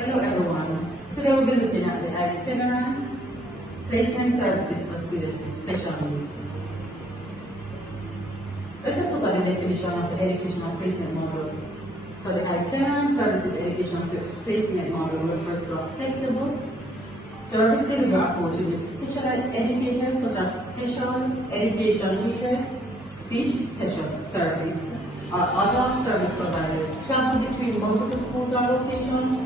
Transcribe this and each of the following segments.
Hello everyone. Today we'll be looking at the itinerant placement services for students with special needs. Let us look at the definition of the educational placement model. So the itinerant services educational placement model refers to a flexible service delivery approach in which special educators such as special education teachers, speech special therapists, or other service providers travel between multiple schools or locations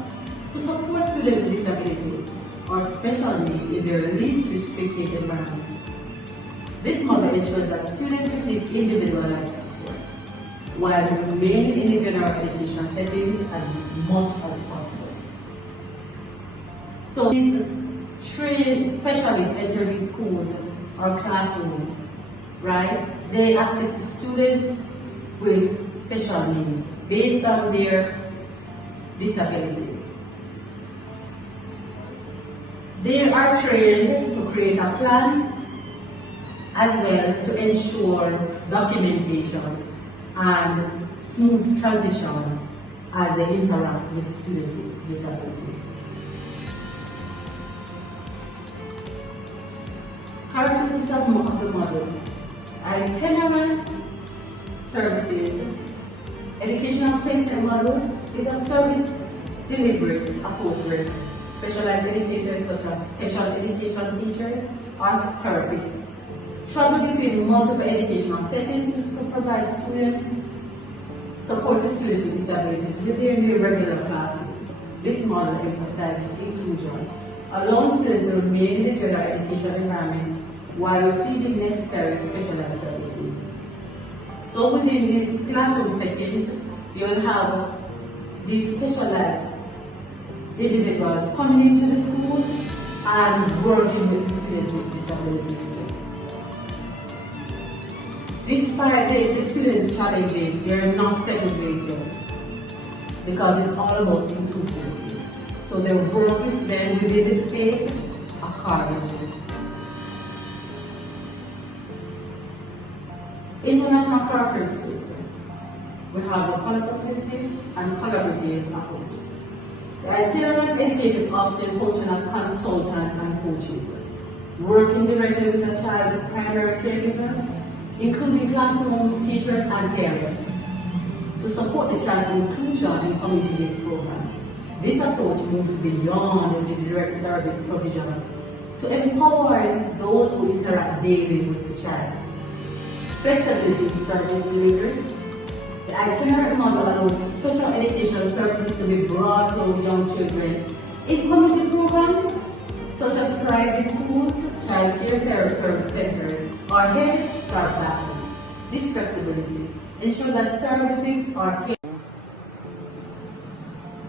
to support students with disabilities or special needs in their least restricted environment. This model ensures that students receive individualized support while remaining in the general education settings as much as possible. So these trained specialists enter these schools or classrooms, right? They assist students with special needs based on their disabilities. They are trained to create a plan as well to ensure documentation and smooth transition as they interact with students with disabilities. Characteristics of the model: itinerant services. Educational placement model is a service delivery approach where specialized educators such as special education teachers or therapists travel between multiple educational settings to provide support to students with disabilities within their regular classrooms. This model emphasizes inclusion, allowing students to remain in the general education environment while receiving necessary specialized services. So within these classroom settings, you will have these specialized individuals coming into the school and working with students with disabilities. Despite the students' challenges, they are not segregated because it's all about inclusivity. So they work with them within the space accordingly. International characteristics. We have the consultative and collaborative approach. The itinerant educators often function as consultants and coaches, working directly with a child's primary caregivers, including classroom teachers and parents, to support the child's inclusion in community-based programs. This approach moves beyond the direct service provision to empower those who interact daily with the child. Flexibility in service delivery. The itinerant model allows special educational services to be brought to young children in community programs such as private schools, child care service centers, or Head Start classrooms. This flexibility ensures that services are tailored.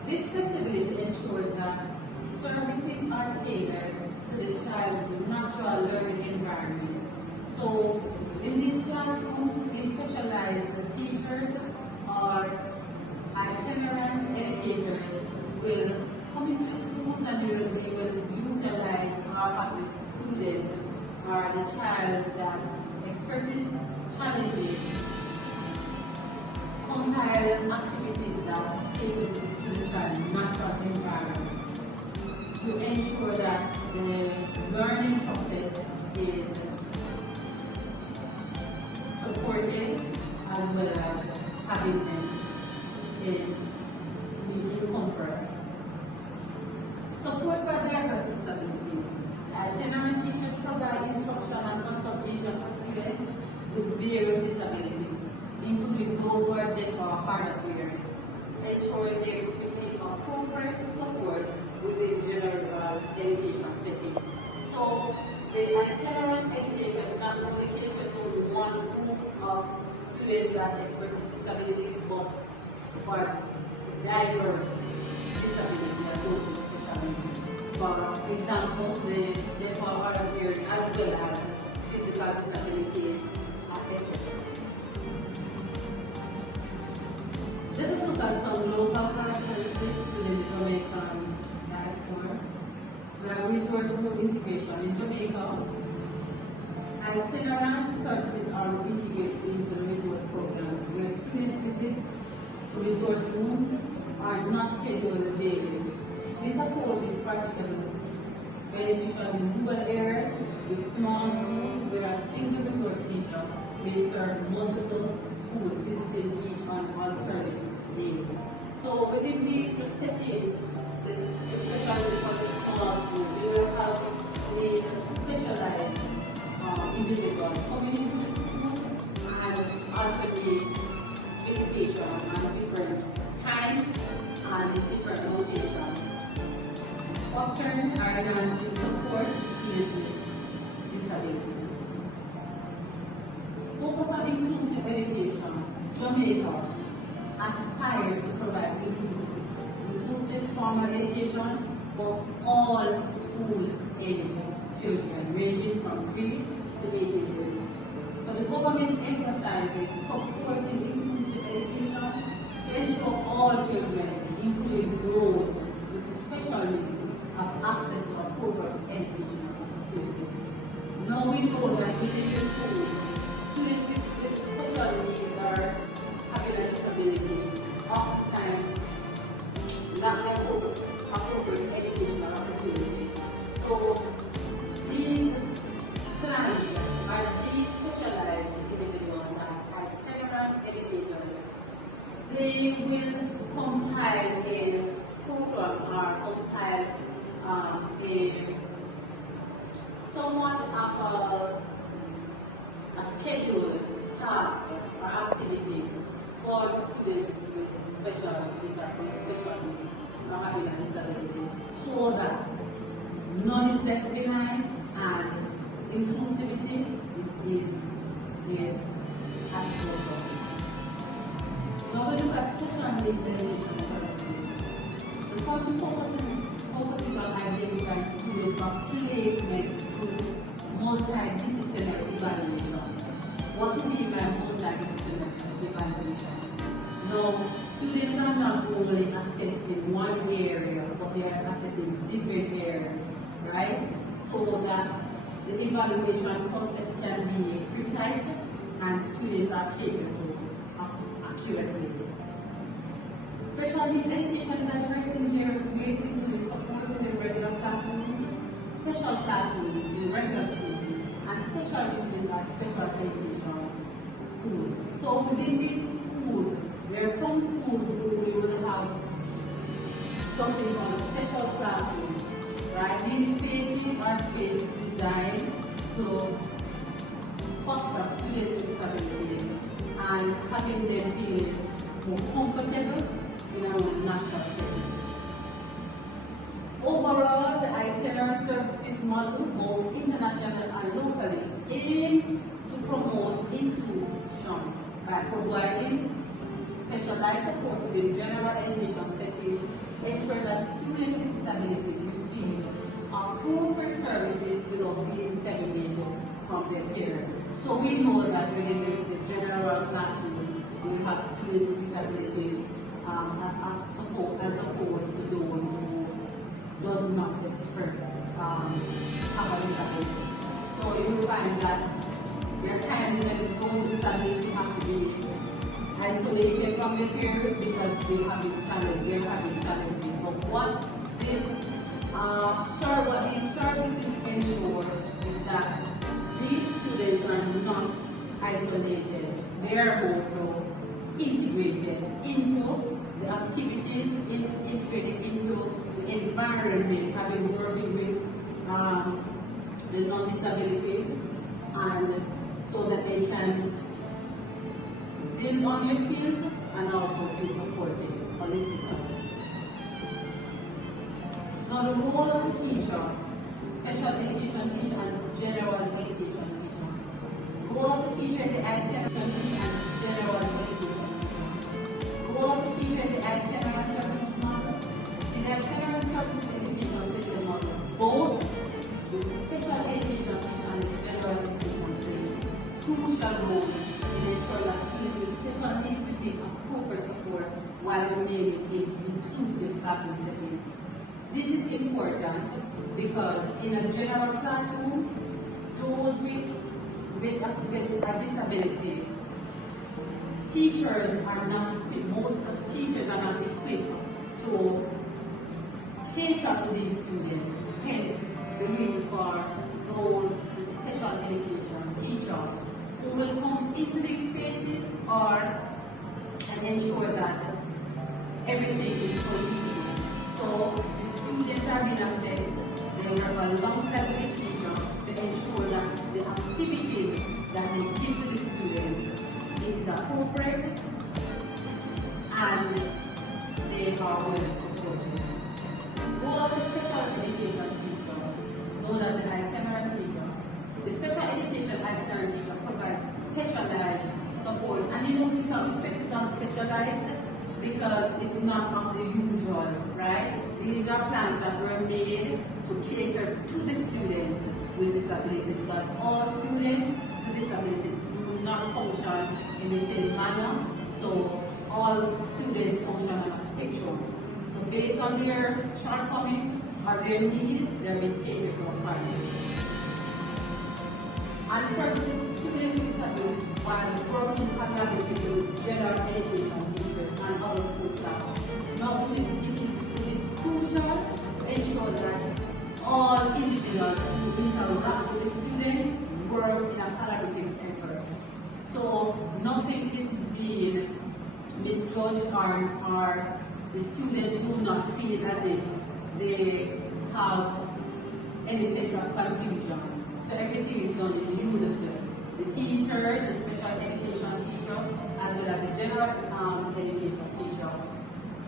This flexibility ensures that services are tailored to the child's natural learning environment. So in these classrooms, these specialized teachers or itinerant educators will come into the schools and they will utilize or have the student or the child that expresses challenges, compile activities that cater to the child's natural environment to ensure that the learning process is supported as well as having them in comfort. Support for diverse disabilities. Itinerant teachers provide instruction and consultation for students with various disabilities, including those who are deaf or hard of hearing, ensuring they receive appropriate support within general education settings. So the itinerant educators not only cater to one group of students that experience disabilities, but for diverse disabilities and those with special needs. For example, the deaf or hard of hearing as well as physical disabilities, etc. Let us look at some local characteristics within the Jamaican diaspora. We have resource room integration in Jamaica. Itinerant services are integrated into the resource programs where students' visits to resource rooms are not scheduled daily. practicable beneficial in rural areas with small schools where a single resource teacher may serve multiple schools visiting each on alternate days. So within these settings, especially for the small schools, you will have these specialized individuals coming into the school and alternate visitation and different times and different locations, fostering and enhancing support to students with disabilities. Focus on inclusive education. Jamaica aspires to provide inclusive formal education for all school-age children, ranging from 3 to 18 years. So the government exercises supporting inclusive education to ensure all children, including those with special needs, have access to appropriate educational opportunities. Now we know that within the school, students with special needs are having a disability, oftentimes not appropriate educational opportunities. So these plans are these specialized individuals are itinerant educators. They will compile a program or compile somewhat of a scheduled task or activity for students with special needs or having a disability, so that none is left behind and inclusivity is at the forefront. Now we look at special needs education services. The country focuses on identifying students for placement through multidisciplinary evaluation. What do we mean by multidisciplinary evaluation? Now, students are not only assessed in one area, but they are assessed in different areas, right? So that the evaluation process can be precise and students are catered to accurately. Special needs education is addressed in various ways, including support in regular classrooms, special classrooms in regular schools, and special needs are special education schools. So within these schools, there are some schools who will have something called a special classroom, right? These spaces are spaces designed to foster students with disabilities and having them feel more comfortable in a natural setting. Overall, the itinerant services model, both international and locally, aims to promote inclusion by providing specialized support within general education settings, ensure that students with disabilities receive appropriate services without being segregated from their peers. So we know that within the general classroom, we have students with disabilities as opposed to those who does not express have a disability. So you will find that there are times when those with disabilities have to be isolated from their peers because they're having challenges. But what these services ensure is that these students are not isolated. They are also integrated into the activities, integrated into the environment, having working with the non-disabilities, and so that they can build on their skills and also feel supported holistically. Now the role of the teacher, special education teacher and general education teacher. The role of the teacher in the itinerant teacher and general education teacher. The role of the teacher in the itinerant service model. In the itinerant service education system model, both the special education teacher and the general education play crucial roles in ensuring that students with special needs receive appropriate support while remaining in inclusive classroom settings. This is important because in a general classroom, those with a disability, teachers are not equipped, most teachers are not equipped to cater to these students. Hence, the reason for the special education teacher who will come into these spaces and ensure that everything is cohesive. So the students are being assessed, they work alongside the teacher to ensure that the activities that they give to the student is appropriate and they are well supported. Role of the special education teacher, known as the itinerant teacher. The special education itinerant teacher provides specialized support, and you notice how we specific on specialized because it's not of the usual, right? These are plans that were made to cater to the students with disabilities, because all students with disabilities do not function in the same manner. So all students function on a spectrum. So based on their shortcomings or their need, they're being catered to accordingly. And services students with disabilities while working collaboratively with general education teachers and other school staff. Now it is crucial to ensure that all individuals who interact with the students work in a collaborative effort. So nothing is being misjudged or the students do not feel as if they have any sense of confusion. So everything is done in unison. The teachers, the special education teacher, as well as the general education teacher,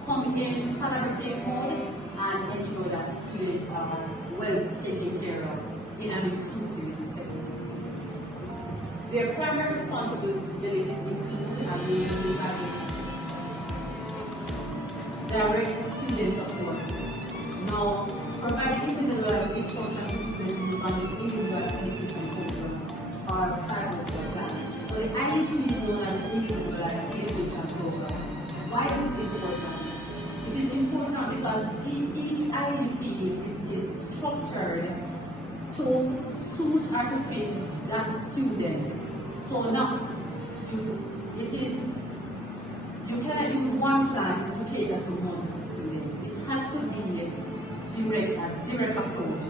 come in collaborative mode and ensure that students are well taken care of in an inclusive setting. Their primary responsibilities include direct student support. Now, providing individualized instruction to students on the individual education program or cycles like that. So the IEP is known as individualized education program. Why is this important? It is important because each IEP is structured to suit or to fit that student. So now, you cannot use one plan to cater to multiple students. It has to be a direct approach,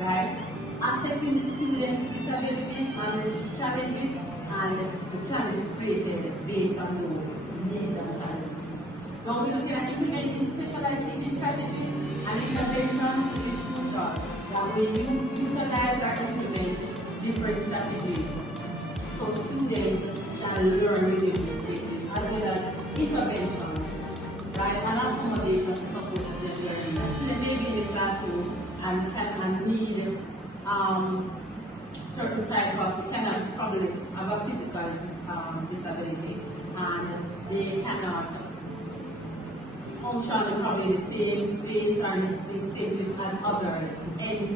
right? Assessing the student's disability and challenges, and the plan is created based on those needs and challenges. Now we're looking at implementing specialized teaching strategies and intervention is crucial that we utilize or implement different strategies so students can learn within the spaces, as well as interventions, right, and accommodations to support student learning. A student may be in the classroom and need certain type of, cannot probably have a physical disability, and they cannot function probably in the same space or in the same space as others. Hence,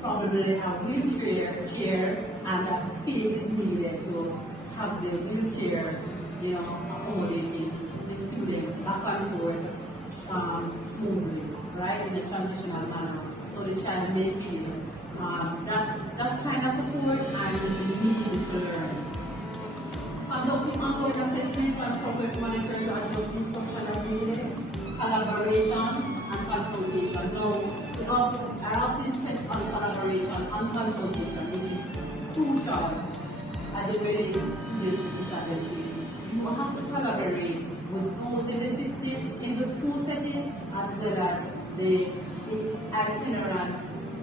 probably a wheelchair chair, and that space is needed to have the wheelchair, accommodating the student back and forth smoothly, right, in a transitional manner. So the child may feel that kind of support and need to learn. Conducting ongoing assessments and progress monitoring to adjust instruction as needed, collaboration and consultation. Now, I often stress on collaboration and consultation, which is crucial as it relates to students with disabilities. You have to collaborate with those in the system, in the school setting, as well as the itinerant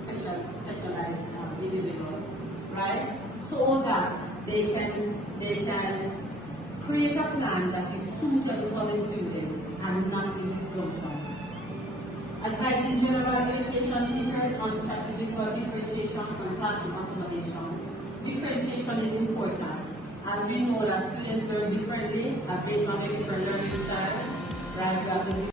specialized individual, right? So that they can create a plan that is suitable for the students and not be disjunction. Advising general education teachers on strategies for differentiation and classroom accommodation. Differentiation is important, as we know that students learn differently based on their different learning style, right?